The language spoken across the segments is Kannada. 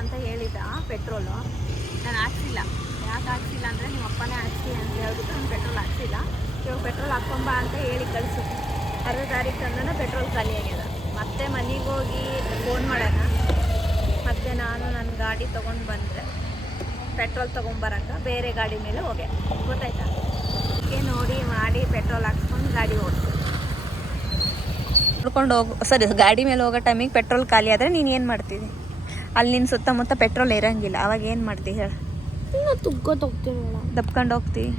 ಅಂತ ಹೇಳಿದ್ದ ಪೆಟ್ರೋಲು. ನಾನು ಹಾಕ್ಸಿಲ್ಲ. ಯಾಕೆ ಹಾಕ್ಸಿಲ್ಲ ಅಂದರೆ ನಿಮ್ಮ ಅಪ್ಪನೇ ಹಾಕ್ಸಿ ಅಂತ ಹೇಳ್ಬಿಟ್ಟು ನಾನು ಪೆಟ್ರೋಲ್ ಹಾಕ್ಸಿಲ್ಲ. ಇವಾಗ ಪೆಟ್ರೋಲ್ ಹಾಕ್ಕೊಂಬ ಅಂತ ಹೇಳಿ ಕಳಿಸು. 6 ತಾರೀಕು ಅಂದ್ರೆ ಪೆಟ್ರೋಲ್ ಖಾಲಿ ಆಗ್ಯದ. ಮತ್ತೆ ಮನೆಗೆ ಹೋಗಿ ಫೋನ್ ಮಾಡೋಣ. ಮತ್ತು ನಾನು ನನ್ನ ಗಾಡಿ ತೊಗೊಂಡು ಬಂದರೆ ಪೆಟ್ರೋಲ್ ತೊಗೊಂಬರಕ್ಕೆ ಬೇರೆ ಗಾಡಿ ಮೇಲೆ ಹೋಗೆ, ಗೊತ್ತಾಯ್ತಾ? ನೋಡಿ ಮಾಡಿ ಪೆಟ್ರೋಲ್ ಹಾಕ್ಸ್ಕೊಂಡು ಗಾಡಿ ಓಡಿಸು. ನೋಡ್ಕೊಂಡು ಹೋಗು. ಸರಿ, ಗಾಡಿ ಮೇಲೆ ಹೋಗೋ ಟೈಮಿಗೆ ಪೆಟ್ರೋಲ್ ಖಾಲಿ ಆದರೆ ನೀನು ಏನು ಮಾಡ್ತೀವಿ? ಅಲ್ಲಿ ನಿನ್ನ ಸುತ್ತಮುತ್ತ ಪೆಟ್ರೋಲ್ ಇರೋಂಗಿಲ್ಲ, ಅವಾಗ ಏನು ಮಾಡ್ತೀವಿ ಹೇಳು? ತುಗ್ಗೋದು ಹೋಗ್ತೀನಿ, ದಬ್ಕೊಂಡು ಹೋಗ್ತೀವಿ.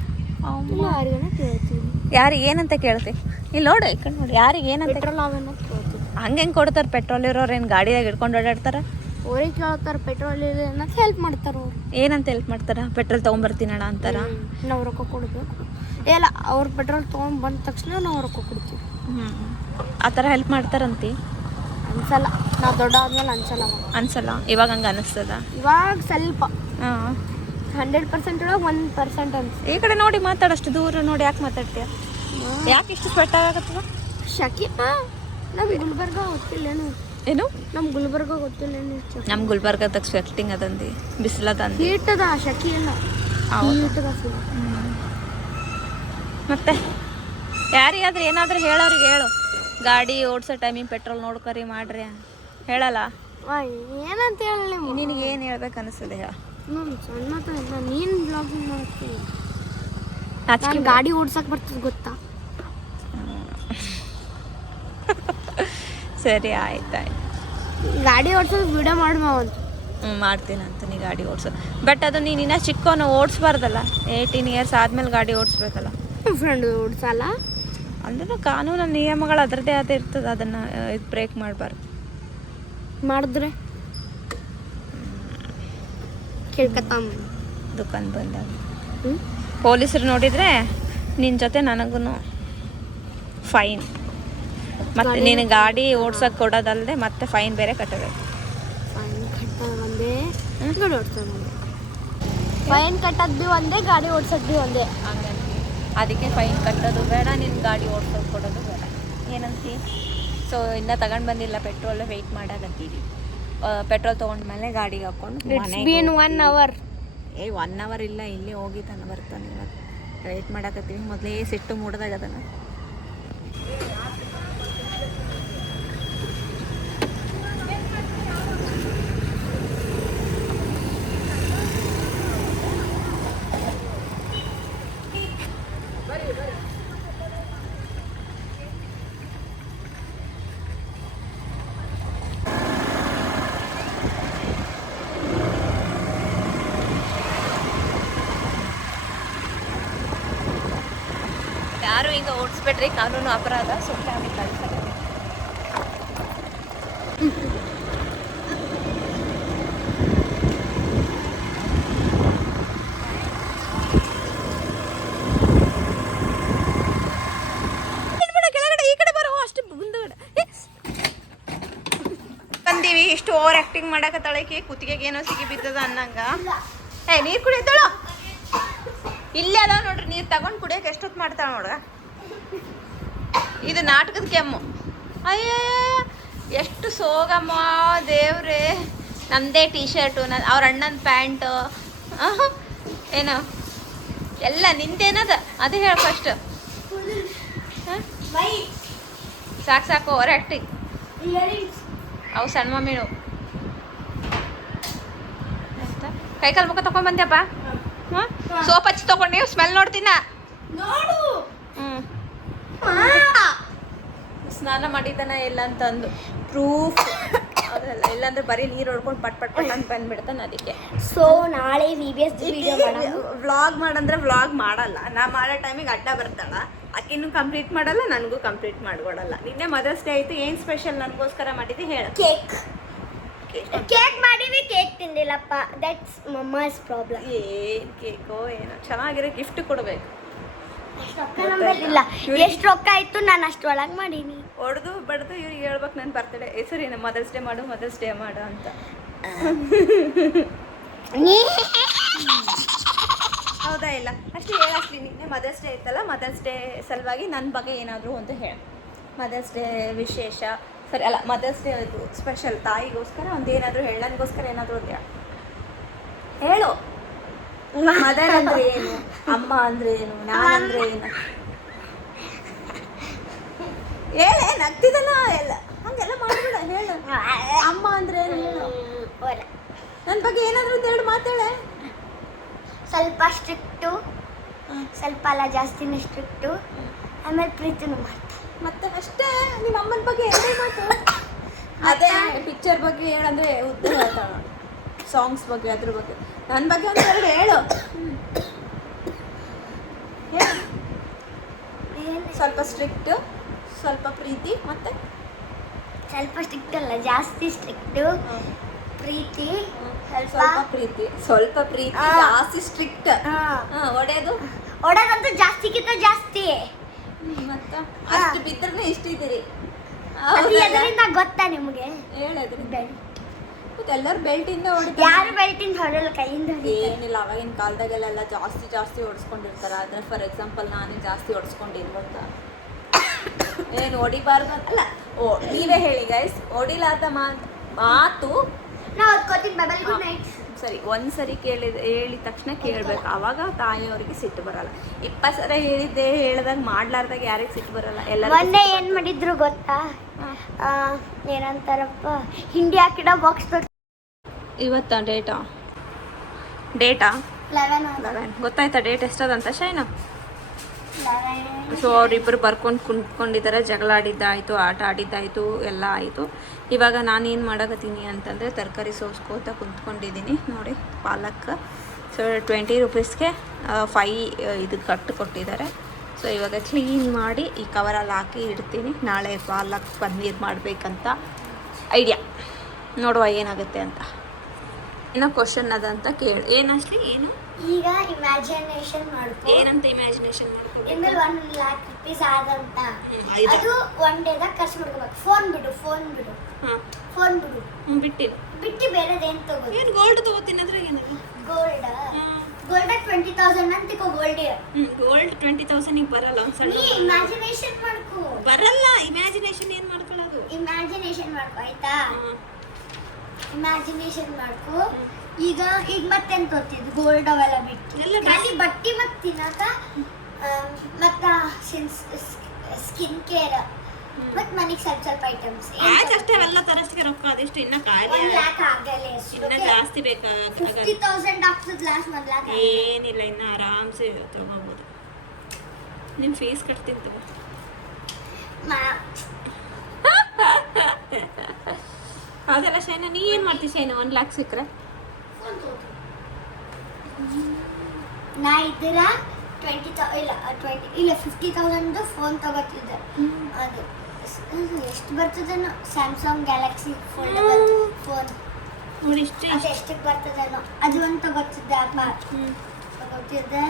ಯಾರಿಗೇನ ಕೇಳ್ತೀನಿ. ಯಾರಿಗೆ ಏನಂತ ಕೇಳ್ತೀವಿ? ಇಲ್ಲಿ ನೋಡಿ, ಈ ಕಡೆ ನೋಡಿ, ಯಾರಿಗೆ ಏನಂತ ಪೆಟ್ರೋಲ್ ಅವೇನ ಕೇಳ್ತೀನಿ. ಹಂಗೆ ಹೆಂಗೆ ಕೊಡ್ತಾರೆ? ಪೆಟ್ರೋಲ್ ಇರೋರು ಏನು ಗಾಡಿಯಾಗ ಹಿಡ್ಕೊಂಡು ಓಡಾಡ್ತಾರೆ? ಅವ್ರಿಗೆ ಕೇಳ್ತಾರೆ ಪೆಟ್ರೋಲ್ ಇಲ್ಲ ಅನ್ನೋದು ಹೆಲ್ಪ್ ಮಾಡ್ತಾರೆ ಅವ್ರು. ಏನಂತ ಹೆಲ್ಪ್ ಮಾಡ್ತಾರೆ? ಪೆಟ್ರೋಲ್ ತೊಗೊಂಬರ್ತೀನಣ್ಣ ಅಂತಾರ. ನಾವು ರೊಕ್ಕ ಕೊಡಬೇಕು. ಇಲ್ಲ, ಅವ್ರು ಪೆಟ್ರೋಲ್ ತೊಗೊಂಡು ಬಂದ ತಕ್ಷಣ ನಾವು ರೊಕ್ಕ ಕೊಡ್ತೀವಿ. ಆ ಥರ ಹೆಲ್ಪ್ ಮಾಡ್ತಾರಂತಿ? ಅನ್ಸಲ್ಲ, ನಾವು ದೊಡ್ಡ ಆದ್ಮೇಲೆ ಅನ್ಸಲ್ಲ. ಅನ್ಸಲ್ಲ, ಇವಾಗ ಹಂಗೆ ಅನಿಸ್ತದ? ಇವಾಗ ಸ್ವಲ್ಪ. ಹಾಂ, 100% ಒಳಗೆ 1% ಅನ್ಸುತ್ತೆ. ಈ ಕಡೆ ನೋಡಿ ಮಾತಾಡೋಷ್ಟು ದೂರ ನೋಡಿ ಯಾಕೆ ಮಾತಾಡ್ತೀಯ? ಯಾಕೆ ಇಷ್ಟು ಸ್ವೆಟ್ ಆಗತ್ತದ? ಶಕಿ ನಮ್ಮ ಗುಲ್ಬರ್ಗ ಗೊತ್ತಿಲ್ಲೇನು? ಏನು ನಮ್ಮ ಗುಲ್ಬರ್ಗ ಗೊತ್ತಿಲ್ಲೇನು? ನಮ್ಮ ಗುಲ್ಬರ್ಗದಾಗ ಸ್ವೆಟ್ಟಿಂಗ್ ಅದಂದು, ಬಿಸಿಲದಂದು, ಹೀಟ್ ಅದ, ಶಕಿ ಇಲ್ಲ. ಮತ್ತೆ ಯಾರಿಗಾದ್ರೂ ಏನಾದರೂ ಹೇಳೋರಿಗೆ ಹೇಳು, ಗಾಡಿ ಓಡಿಸೋ ಟೈಮಿಗೆ ಪೆಟ್ರೋಲ್ ನೋಡ್ಕರಿ ಮಾಡ್ರಿ ಹೇಳಲ್ಲ? ಏನಂತ ಹೇಳಿ? ನಿನಗೆ ಏನು ಹೇಳ್ಬೇಕು ಅನಿಸ್ತದೆ ಹೇಳ? ಸಣ್ಣ ನೀನು ಬ್ಲಾಗಿಂಗ್ ಮಾಡ್ತೀನಿ. ನಾನು ಗಾಡಿ ಓಡ್ಸಕ್ಕೆ ಬರ್ತದೆ ಗೊತ್ತಾ? ಸರಿ, ಆಯ್ತಾಯ್ತು. ಗಾಡಿ ಓಡ್ಸೋದು ವಿಡಿಯೋ ಮಾಡುವಂತ. ಮಾಡ್ತೀನಿ ಅಂತ ನೀ ಗಾಡಿ ಓಡಿಸೋದು. ಬಟ್ ಅದು ನೀನು ಇನ್ನೂ ಚಿಕ್ಕವನು ಓಡಿಸ್ಬಾರ್ದಲ್ಲ. 18 ಇಯರ್ಸ್ ಆದಮೇಲೆ ಗಾಡಿ ಓಡಿಸ್ಬೇಕಲ್ಲ. ಫ್ರೆಂಡ್ ಓಡಿಸಲ್ಲ ಅಂದ್ರೂ ಕಾನೂನು ನಿಯಮಗಳು ಅದರದ್ದೇ ಆದ ಇರ್ತದೆ. ಅದನ್ನು ಇದು ಬ್ರೇಕ್ ಮಾಡಬಾರ್ದು. ಮಾಡಿದ್ರೆ ಕೇಳ್ಕತ್ತಮ್ಮ ದುಕಾನ್ ಬಂದಾಗ ಪೊಲೀಸರು ನೋಡಿದರೆ ನಿನ್ನ ಜೊತೆ ನನಗೂ ಫೈನ್. ಮತ್ತೆ ನೀನು ಗಾಡಿ ಓಡ್ಸೋಕೆ ಕೊಡೋದಲ್ಲದೆ ಮತ್ತೆ ಫೈನ್ ಬೇರೆ ಕಟ್ಟಬೇಕು. ಫೈನ್ ಕಟ್ಟೋದು ಭೀ ಒಂದೇ, ಗಾಡಿ ಓಡ್ಸೋದು ಭೀ ಒಂದೇ. ಹಂಗಂತ ಅದಕ್ಕೆ ಫೈನ್ ಕಟ್ಟೋದು ಬೇಡ, ನಿನ್ನ ಗಾಡಿ ಓಡ್ಸೋಕೆ ಕೊಡೋದು ಬೇಡ. ಏನಂತೀ? ಸೊ ಇನ್ನೂ ತಗೊಂಡು ಬಂದಿಲ್ಲ ಪೆಟ್ರೋಲ್, ವೆಯ್ಟ್ ಮಾಡಾಕತ್ತೀವಿ. ಪೆಟ್ರೋಲ್ ತೊಗೊಂಡ್ಮೇಲೆ ಗಾಡಿಗೆ ಹಾಕ್ಕೊಂಡು 1 ಅವರ್. 1 ಅವರ್ ಇಲ್ಲ, ಇಲ್ಲೇ ಹೋಗಿ ತಾನು ಬರ್ತಾನೆ. ಇವತ್ತು ವೆಯ್ಟ್ ಮಾಡಾಕತ್ತೀವಿ. ಮೊದಲೇ ಸಿಟ್ಟು ಮೂಡ್ದಾಗ ಅದನ್ನು. ಯಾರು ಹಿಂಗೆ ಓಡಿಸ್ಬಿಟ್ರಿ ಕಾನೂನು ಅಪರಾಧ, ಸುಮ್ಮನೆ ಆಗಿ ಕಳಿಸ್ತಾರೆ. ಕೆಳಗಡೆ ಈ ಕಡೆ ಬರೋ ಅಷ್ಟು ಮುಂದಗಡೆ ಬಂದೀವಿ. ಇಷ್ಟು ಓವರ್ ಆ್ಯಕ್ಟಿಂಗ್ ಮಾಡಕತ್ತಾಳಕ್ಕೆ, ಕುತ್ತಿಗೆಗೆ ಏನೋ ಸಿಗಿ ಬಿದ್ದದ ಅನ್ನಂಗ. ನೀರು ಕುಡಿಯತ್ತಾಳ? ಇಲ್ಲೇ ಅದ ನೋಡ್ರಿ, ನೀರು ತಗೊಂಡು ಕುಡಿಯೋಕೆ ಎಷ್ಟೊತ್ತು ಮಾಡ್ತಾಳ ನೋಡ. ಇದು ನಾಟಕದ ಕೆಮ್ಮು. ಅಯ್ಯ, ಎಷ್ಟು ಸೋಗಮ್ಮ ದೇವ್ರೆ. ನಮ್ಮದೇ ಟೀ ಶರ್ಟು, ಅವ್ರ ಅಣ್ಣನ ಪ್ಯಾಂಟು, ಏನು ಎಲ್ಲ ನಿಂದೇನದ ಅದು ಹೇಳ ಫಸ್ಟ್. ಸಾಕು ಓವರ್ ಆ್ಯಕ್ಟಿಂಗ್. ಅವು ಸಣ್ಣ ಮಮ್ಮಿಳು. ಕೈಕಾಲು ಮುಖ ತಗೊಂಡ್ಬಂದ್ಯಪ್ಪ. ಸೋಪ್ ಹಚ್ಚಿ ತಗೊಂಡು ನೀವು ಸ್ಮೆಲ್ ನೋಡ್ತೀನ. ಸ್ನಾನ ಮಾಡಿದ್ದಾನ ಇಲ್ಲ ಅಂತಂದು ಪ್ರೂಫ್ ಅದೆಲ್ಲ. ಇಲ್ಲಾಂದ್ರೆ ಬರೀ ನೀರು ಹೊಡ್ಕೊಂಡು ಪಟ್ ಪಟ್ ಪಟ್ ಅಂತ ಬಂದ್ಬಿಡ್ತಾನೆ. ಅದಕ್ಕೆ ಸೊ ನಾಳೆ VBS ವ್ಲಾಗ್ ಮಾಡಂದ್ರೆ ವ್ಲಾಗ್ ಮಾಡಲ್ಲ. ನಾ ಮಾಡೋ ಟೈಮಿಗೆ ಅಡ್ಡ ಬರ್ತಾಳ. ಆಕಿನ್ನೂ ಕಂಪ್ಲೀಟ್ ಮಾಡಲ್ಲ, ನನಗೂ ಕಂಪ್ಲೀಟ್ ಮಾಡ್ಕೊಡಲ್ಲ. ನಿನ್ನೆ ಮದರ್ಸ್ ಡೇ ಆಯಿತು. ಏನು ಸ್ಪೆಷಲ್ ನನಗೋಸ್ಕರ ಮಾಡಿದ್ದೆ ಹೇಳ? ಕೇಕ್ ಮಾಡಿವಿ, ಕೇಕ್ ತಿಂದಿಲ್ಲಪ್ಪ. That's mamma's problem. ಏನು ಕೇಕೋ ಏನೋ ಚೆನ್ನಾಗಿರೋ ಗಿಫ್ಟ್ ಕೊಡಬೇಕು. ಇಲ್ಲ, ಎಷ್ಟು ರೊಕ್ಕ ಆಯ್ತು ನಾನು ಅಷ್ಟು ಒಳಗೆ ಮಾಡೀನಿ. ಹೊಡೆದು ಬಡ್ದು ಇವ್ರಿಗೆ ಹೇಳ್ಬೇಕು ನನ್ನ ಬರ್ತಡೇ ಸರಿ ಮದರ್ಸ್ ಡೇ ಮಾಡು ಅಂತ. ಹೌದಾ? ಇಲ್ಲ ಅಷ್ಟೇ ಹೇಳಷ್ಟೇ. ನಿನ್ನೆ ಮದರ್ಸ್ ಡೇ ಇತ್ತಲ್ಲ, ಮದರ್ಸ್ ಡೇ ಸಲುವಾಗಿ ನನ್ನ ಬಗ್ಗೆ ಏನಾದರೂ ಒಂದು ಹೇಳ. ಮದರ್ಸ್ ಡೇ ವಿಶೇಷ ಸರಿ ಅಲ್ಲ ಮದರ್ಸ್ ಡೇ ಆಯಿತು ಸ್ಪೆಷಲ್ ತಾಯಿಗೋಸ್ಕರ ಒಂದೇನಾದರೂ ಹೇಳು, ನನಗೋಸ್ಕರ ಏನಾದರೂ ಒಂದು ಹೇಳು. ಮದರ್ ಅಂದರೆ ಏನು, ಅಮ್ಮ ಅಂದರೆ ಏನು, ನಾನಂದ್ರೆ ಏನು ಹೇಳೆ. ನಗ್ತಿದ್ದಲ್ಲ ಎಲ್ಲ ಹಂಗೆಲ್ಲ ಮಾಡಬೇಡ, ಹೇಳು. ಅಮ್ಮ ಅಂದರೆ ಏನು ಹೇಳು. ನನ್ನ ಬಗ್ಗೆ ಏನಾದರೂ ಒಂದು ಹೇಳು, ಮಾತಾಳೆ. ಸ್ವಲ್ಪ ಸ್ಟ್ರಿಕ್ಟು, ಸ್ವಲ್ಪ ಅಲ್ಲ ಜಾಸ್ತಿನೇ ಸ್ಟ್ರಿಕ್ಟು, ಆಮೇಲೆ ಪ್ರೀತಿನೂ ಮಾಡ್ತಾರೆ. ಮತ್ತೆ ಅಷ್ಟೇ. ನಿಮ್ಮ ಅಮ್ಮನ ಬಗ್ಗೆ ಎರಡೇ ಮಾತು. ಅದೇ ಪಿಕ್ಚರ್ ಬಗ್ಗೆ ಹೇಳಂದ್ರೆ ಉದ್ದ ಹೇಳ್ತಾಳ, ಸಾಂಗ್ಸ್ ಬಗ್ಗೆ ಅದ್ರ ಬಗ್ಗೆ. ನನ್ನ ಬಗ್ಗೆ ಒಂದು ಎರಡು ಹೇಳು. ಸ್ವಲ್ಪ ಸ್ಟ್ರಿಕ್ಟು, ಸ್ವಲ್ಪ ಪ್ರೀತಿ, ಮತ್ತೆ ಸ್ವಲ್ಪ ಸ್ಟ್ರಿಕ್ಟ್ ಅಲ್ಲ ಜಾಸ್ತಿ ಸ್ಟ್ರಿಕ್ಟು, ಪ್ರೀತಿ ಸ್ವಲ್ಪ ಪ್ರೀತಿ, ಸ್ವಲ್ಪ ಪ್ರೀತಿ, ಜಾಸ್ತಿ ಸ್ಟ್ರಿಕ್ಟ್. ಒಡೆಯೋದು ಒಡಗಂತೂ ಜಾಸ್ತಿಗಿಂತ ಜಾಸ್ತಿ. ಮತ್ತೆ ಅಷ್ಟು ಬಿದ್ದರೆ ಇಷ್ಟಿದ್ದೀರಿ. ಅದರಿಂದ ಗೊತ್ತಾ ನಿಮಗೆ? ಹೇಳದ್ರಿ ಬೆಲ್ಟ್. ಮತ್ತೆ ಎಲ್ಲರೂ ಬೆಲ್ಟಿಂದ ಹೊಡಿತಾರೆ. ಯಾರು ಬೆಲ್ಟಿಂದ ಹೊಡಲ್ಲ, ಕೈಯಿಂದ ಏನಿಲ್ಲ. ಅವಾಗಿನ ಕಾಲದಾಗೆಲ್ಲ ಜಾಸ್ತಿ ಹೊಡ್ಸ್ಕೊಂಡಿರ್ತಾರೆ. ಆದರೆ ಫಾರ್ ಎಕ್ಸಾಂಪಲ್ ನಾನೇ ಜಾಸ್ತಿ ಹೊಡ್ಸ್ಕೊಂಡಿರ್ಬೇಕ. ಏನು ಹೊಡಿಬಾರ್ದು ಅಲ್ಲ. ನೀವೇ ಹೇಳಿ ಗೈಸ್, ಹೊಡಿಲಾದ ಮಾತು ನಾವು ಓದ್ಕೋತೀವಿ. Bible good night. ಸರಿ, ಒಂದ್ಸರಿ ಹೇಳಿದ ತಕ್ಷಣ ಕೇಳಬೇಕು. ಆವಾಗ ತಾಯಿಯವ್ರಿಗೆ ಸಿಟ್ಟು ಬರಲ್ಲ. 20 ಸಲ ಹೇಳ್ದಾಗ ಮಾಡ್ಲಾರ್ದಾಗ ಯಾರಿಗೆ ಸಿಟ್ಟು ಬರಲ್ಲ. ಎಲ್ಲ ಮೊನ್ನೆ ಏನು ಮಾಡಿದ್ರು ಗೊತ್ತಾ? ಏನಂತಾರಪ್ಪ, ಹಿಂಡಿ ಹಾಕಿಡೋ ಬಾಕ್ಸ್ ಇವತ್ತಾ ಡೇಟಾ 11 ಗೊತ್ತಾಯ್ತಾ? ಡೇಟ್ ಎಷ್ಟದಂತ ಶೈನಾ? ಸೊ ಅವರಿಬ್ಬರು ಬರ್ಕೊಂಡು ಕುಂತ್ಕೊಂಡಿದ್ದಾರೆ. ಜಗಳ ಆಡಿದ್ದಾಯಿತು, ಆಟ ಆಡಿದ್ದಾಯಿತು, ಎಲ್ಲ ಆಯಿತು. ಇವಾಗ ನಾನೇನು ಮಾಡಕತ್ತೀನಿ ಅಂತಂದರೆ ತರಕಾರಿ ಸೋಸ್ಕೋತ ಕುಂತ್ಕೊಂಡಿದ್ದೀನಿ. ನೋಡಿ, ಪಾಲಕ್. ಸೊ 20 ರೂಪೀಸ್ಗೆ 5 ಇದು ಕಟ್ಟು ಕೊಟ್ಟಿದ್ದಾರೆ. ಸೊ ಇವಾಗ ಕ್ಲೀನ್ ಮಾಡಿ ಈ ಕವರಲ್ಲಿ ಹಾಕಿ ಇಡ್ತೀನಿ. ನಾಳೆ ಪಾಲಕ್ ಪನ್ನೀರ್ ಮಾಡಬೇಕಂತ ಐಡಿಯಾ. ನೋಡುವ ಏನಾಗುತ್ತೆ ಅಂತ. ಏನೋ ಕ್ವಶನ್ ಅದಂತ ಕೇಳು. ಏನಷ್ಟೇ ಏನು ಈಗ ಇಮ್ಯಾಜಿನೇಷನ್ ಮಾಡ್ಕೊ. ಏನಂತ ಇಮ್ಯಾಜಿನೇಷನ್ ಮಾಡ್ಕೊ? ಇನ್ಮೇಲೆ 1 lakh rupees ಆದಂತ ಅದು ಒನ್ ಡೇದಾಗ ಖರ್ಚು ಮಾಡ್ಕೋಬೇಕು. ಫೋನ್ ಬಿಡು. ಬಿಟ್ಟು ಬೇರೆದೇನು ತಗೋ. ಏನು ಗೋಲ್ಡ್ ತಗೋತೀನಿ ಅದ್ರಾಗ ಏನಿಲ್ಲ. ಗೋಲ್ಡ್ 20,000 ಅಂತ ಗೋಲ್ಡ್. ಗೋಲ್ಡ್ 20,000 ಬರಲ್ಲ. ಒಂದು ಸಣ್ಣ ನೀ ಇಮ್ಯಾಜಿನೇಷನ್ ಮಾಡ್ಕೋ. ಬರಲ್ಲ. ಇಮ್ಯಾಜಿನೇಷನ್ ಏನು ಮಾಡ್ಕೊಳ್ಳೋದು? ಇಮ್ಯಾಜಿನೇಷನ್ ಮಾಡ್ಕೋ ಆಯ್ತಾ? ಇಮ್ಯಾಜಿನೇಷನ್ ಮಾಡ್ಕೋ. ಈಗ ಮತ್ತೆಂತ ಗೊತ್ತಿದ್ದು ಗೋಲ್ಡ್ ಅವೆಲ್ಲ ಬಿಟ್ಟು ಖಾಲಿ ಬಟ್ಟೆ ಮತ್ತು ತಿನ್ನಕ ಮತ್ತು ಸ್ಕಿನ್ ಕೇರ್ ಮತ್ತು ಮನೆಗೆ ಸ್ವಲ್ಪ ಐಟಮ್ಸ್ ಅಷ್ಟೇ. ಅವೆಲ್ಲ ತರಷ್ಟಿಗೆ ರೊಕ್ಕ ಅದೆಷ್ಟು ಇನ್ನ ಕಾಯಿಲೆ 1 lakh ಆಗಲ್ಲ. ಇನ್ನ ಜಾಸ್ತಿ ಬೇಕಾ? 50,000 ಆಗ್ತದೆ ಲಾಸ್ಟ್ 1 lakh. ಏನಿಲ್ಲ, ಇನ್ನು ಆರಾಮ್ಸೆ ತಗೋಬೋದು. ನಿಮ್ಮ ಫೀಸ್ ಕಟ್ತೀನಿ ತಗೋ. ಅದೆಲ್ಲ ಶೈನ, ನೀ ಏನು ಮಾಡ್ತೀವಿ ಶೈನ? 1 lakh ಸಿಕ್ಕರೆ ನಾ ಇದರ 50,000 ಫೋನ್ ತಗೋತಿದ್ದೆ. ಅದು ಎಷ್ಟು ಬರ್ತದೇನೋ, ಸ್ಯಾಮ್ಸಂಗ್ ಗ್ಯಾಲಕ್ಸಿ ಫೋಲ್ಡಬಲ್ ಫೋನ್. ನೋಡಿ ಅದು ಎಷ್ಟಕ್ಕೆ ಬರ್ತದೇನೋ, ಅದು ಒಂದು ತಗೋತಿದ್ದೆ. ಅಪ್ಪ ತಗೋತಿದ್ದೆ.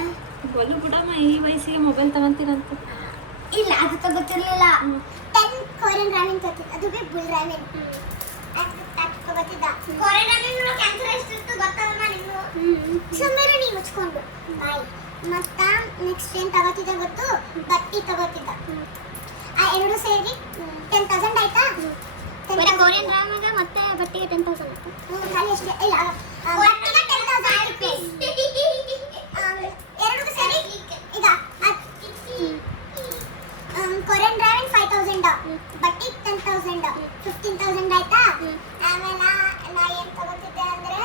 ಬಲು ಬಿಡಮ್ಮ, ಈ ವಯಸ್ಸಿಗೆ ಮೊಬೈಲ್ ತಗೊಂತೀರಂತ. ಇಲ್ಲ, ಅದು ತಗೋತಿರ್ಲಿಲ್ಲ. 10 ಕೊರಿಯನ್ ರಾಮಿನ್ ತಗೋತಿದ್ದೆ. ಅದು ಬಿ ಬುಲ್ ರಾಮಿನ್ ತಗೋತಿದ್ದ. ಕೊರಿಯನ್ ರಾಮಿನ್ ಕ್ಯಾನ್ಸರ್ ಎಷ್ಟಿತ್ತು ಗೊತ್ತಲ್ಲ ನಿನ್ನು? ಸುಮ್ಮನೆ ನೀ ಮುಚ್ಕೊಂಡು ಬಾಯ್. ಮತ್ತು ನೆಕ್ಸ್ಟ್ ಏನು ತಗೋತಿದ್ದೆ ಗೊತ್ತು? ಬಟ್ಟೆ ತಗೋತಿದ್ದ. ಆ ಎರಡು ಸೇರಿ 10,000 ಆಯ್ತಾ? ಕೊರಿಯನ್ ರಾಮಿಗೆ ಮತ್ತೆ ಬಟ್ಟೆಗೆ 10,000 ಖಾಲಿ ಅಷ್ಟೇ. ಇಲ್ಲ, ಬಟ್ಟೆಗೆ 10,000 ರೂಪೀಸ್. ಎರಡು ಸೇರಿ ಈಗ ಕೊರಿಯನ್ ರಾಮಿನ್ 5,000, ಬಟ್ಟೆ 10,000, 15,000 ಆಯ್ತಾ? ಆಮೇಲೆ ನಾ ಏನು ತಗೋತಿದ್ದೆ ಅಂದರೆ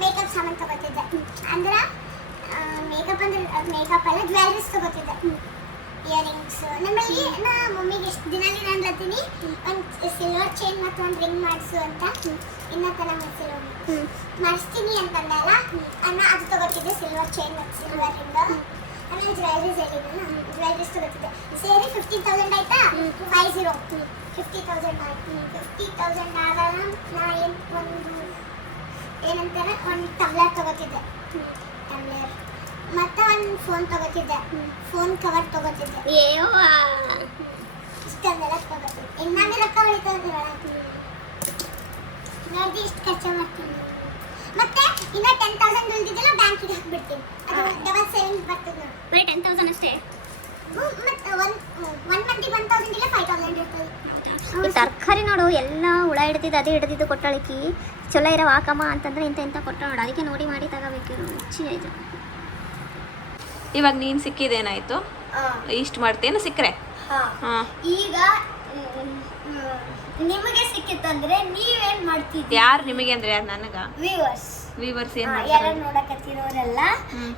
ಮೇಕಪ್ ಸಾಮಾನು ತಗೋತಿದ್ದೆ. ಅಂದ್ರೆ ಮೇಕಪ್ ಅಲ್ಲ, ಜ್ಯುವೆಲ್ರೀಸ್ ತಗೋತಿದ್ದೆ. ಇಯರಿಂಗ್ಸ್. ನಮ್ಮಲ್ಲಿ ನಾ ಮಮ್ಮಿಗೆ ಎಷ್ಟು ದಿನಲ್ಲಿ ನಾನು ಹೇಳ್ತೀನಿ, ಒಂದು ಸಿಲ್ವರ್ ಚೈನ್ ಮತ್ತು ಒಂದು ರಿಂಗ್ ಮಾಡಿಸು ಅಂತ. ಇನ್ನೂ ತನಕ ಮಾಡಿಸ್ತೀನಿ ಅಂತಂದಲ್ಲ, ಅದು ತಗೋತಿದ್ದೆ. ಸಿಲ್ವರ್ ಚೈನ್ ಮತ್ತು ಸಿಲ್ವರ್ ರಿಂಗ್. ಆಮೇಲೆ ಜ್ಯುವೆಲ್ರೀಸ್ ಹೇಳಿದ್ದೆ. ಜ್ಯುವೆಲ್ರೀಸ್ ತಗೋತಿದ್ದೆ. ಸೇರಿ 15,000 ಆಯ್ತಾ? 50,000 ಆಯ್ತು. 50,000 ಆದಾಗ ನಾ ಏನಂತಾರೆ ಒಂದು ಟಮ್ಲರ್ ತಗೋತಿದ್ದೆ. ಮತ್ತೆ ಒಂದು ಫೋನ್ ತಗೋತಿದ್ದೆ. ಫೋನ್ ಕವರ್ ತಗೋತಿದ್ದೆ. ಇಷ್ಟೊಂದೆಲ್ಲ ತಗೋತಿದ್ದೆ. ಇನ್ನೊಂದು ರೊಕ್ಕ ಉಳಿತದೆ. ನೋಡಿ ಇಷ್ಟು ಖರ್ಚು ಮಾಡ್ತೀನಿ. ಮತ್ತೆ ಇನ್ನ 10,000 ಉಳಿದಿದ್ದೆಲ್ಲ ಬ್ಯಾಂಕಿಗೆ ಹಾಕ್ಬಿಡ್ತೀನಿ. ಅದು ಡಬಲ್ ಸೇವಿಂಗ್ಸ್ ಬರ್ತದೆ ನೋಡಿ. ಬರೀ 10,000 ಅಷ್ಟೇ. ಮತ್ತೆ 1 ಮಂತಿಗೆ 1,000 ಇಲ್ಲ 5,000 ಇರ್ತದೆ. ಈ ತರಕಾರಿ ನೋಡು ಎಲ್ಲ ಹುಳ ಹಿಡ್ದಿದ್ದು ಅದೇ ಹಿಡ್ದಿದ್ದು ಕೊಟ್ಟಳಿಕಿ ಚಲೋ ಇರೋ ಹಾಕಮ್ಮ ಅಂತಂದ್ರೆ ಇಂಥ ಕೊಟ್ಟ ನೋಡು, ಅದಕ್ಕೆ ನೋಡಿ ಮಾಡಿ ತಗೋಬೇಕು. ರುಚಿ ಆಯ್ತು. ಇವಾಗ ನೀನು ಸಿಕ್ಕಿದೇನಾಯ್ತು? ಇಷ್ಟು ಮಾಡ್ತೇನು ಸಿಕ್ಕರೆ ಹಾಂ. ಈಗ ನಿಮಗೆ ಸಿಕ್ಕಿತ್ತಂದ್ರೆ ನೀವೇನ್ ಮಾಡ್ತಿದ್ರಿ? ಯಾರು ನಿಮಗೆ ಅಂದ್ರೆ ಯಾರು? ನನಗ ವ್ಯೂವರ್ಸ್ ಏನು ಯಾರು ನೋಡಕತ್ತಿರೋರೆಲ್ಲ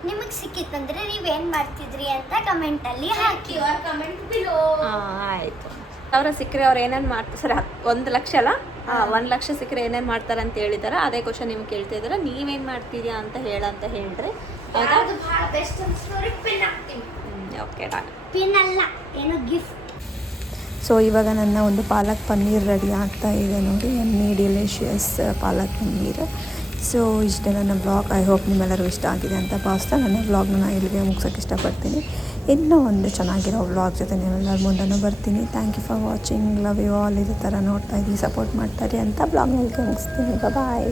ನಿಮಗೆ ಸಿಕ್ಕಿತ್ತಂದ್ರೆ ನೀವೇನ್ ಮಾಡ್ತಿದ್ರಿ ಅಂತ ಕಮೆಂಟ್ ಅಲ್ಲಿ ಹಾಕಿ. Comment below. ಆಯಿತು. ಅವ್ರ ಸಿಕ್ಕರೆ ಅವ್ರು ಏನೇನು ಮಾಡ್ತಾರೆ? ಸರಿ, 1 ಲಕ್ಷ ಅಲ್ಲ, 1 ಲಕ್ಷ ಸಿಕ್ಕರೆ ಏನೇನು ಮಾಡ್ತಾರೆ ಅಂತ ಹೇಳಿದಾರೆ. ಅದೇ ಕ್ವಶನ್ ನಿಮ್ಗೆ ಕೇಳ್ತಿದ್ದಾರೆ. ನೀವೇನು ಮಾಡ್ತೀರಾ ಅಂತ ಹೇಳ್ರಿ. ಹೌದಾ? ಬೆಸ್ಟ್ ಸ್ಟೋರಿ ಪಿನ್ ಹಾಕ್ತೀನಿ. Okay done. ಪಿನ್ ಅಲ್ಲ, ಏನು ಗಿಫ್ಟ್. ಸೊ ಇವಾಗ ನನ್ನ ಒಂದು ಪಾಲಕ್ ಪನ್ನೀರ್ ರೆಡಿ ಆಗ್ತಾ ಇದೆ ನೋಡಿ, ಎಮ್ಮಿ ಡಿಲಿಷಿಯಸ್ ಪಾಲಕ್ ಪನ್ನೀರ್. ಸೊ ಇಷ್ಟೇ ನನ್ನ ಬ್ಲಾಗ್. ಐ ಹೋಪ್ ನಿಮ್ಮೆಲ್ಲರಿಗೂ ಇಷ್ಟ ಆಗಿದೆ ಅಂತ ಭಾವಿಸ್ತಾ ನನ್ನ ಬ್ಲಾಗ್ನ ನಾನು ಇಲ್ಲಿಗೆ ಮುಗ್ಸೋಕ್ಕೆ ಇಷ್ಟಪಡ್ತೀನಿ. ಇನ್ನೂ ಒಂದು ಚೆನ್ನಾಗಿರೋ ಬ್ಲಾಗ್ ಜೊತೆ ನಿಮ್ಮೆಲ್ಲರ ಮುಂದೆನೂ ಬರ್ತೀನಿ. Thank you for watching. Love you all. ಇದೇ ಥರ ನೋಡ್ತಾ ಇದ್ದೀವಿ, ಸಪೋರ್ಟ್ ಮಾಡ್ತಾರೆ ಅಂತ ಬ್ಲಾಗ್ನ ಇಲ್ಲಿಗೆ ಮುಗಿಸ್ತೀನಿ. ಬಾಯ್.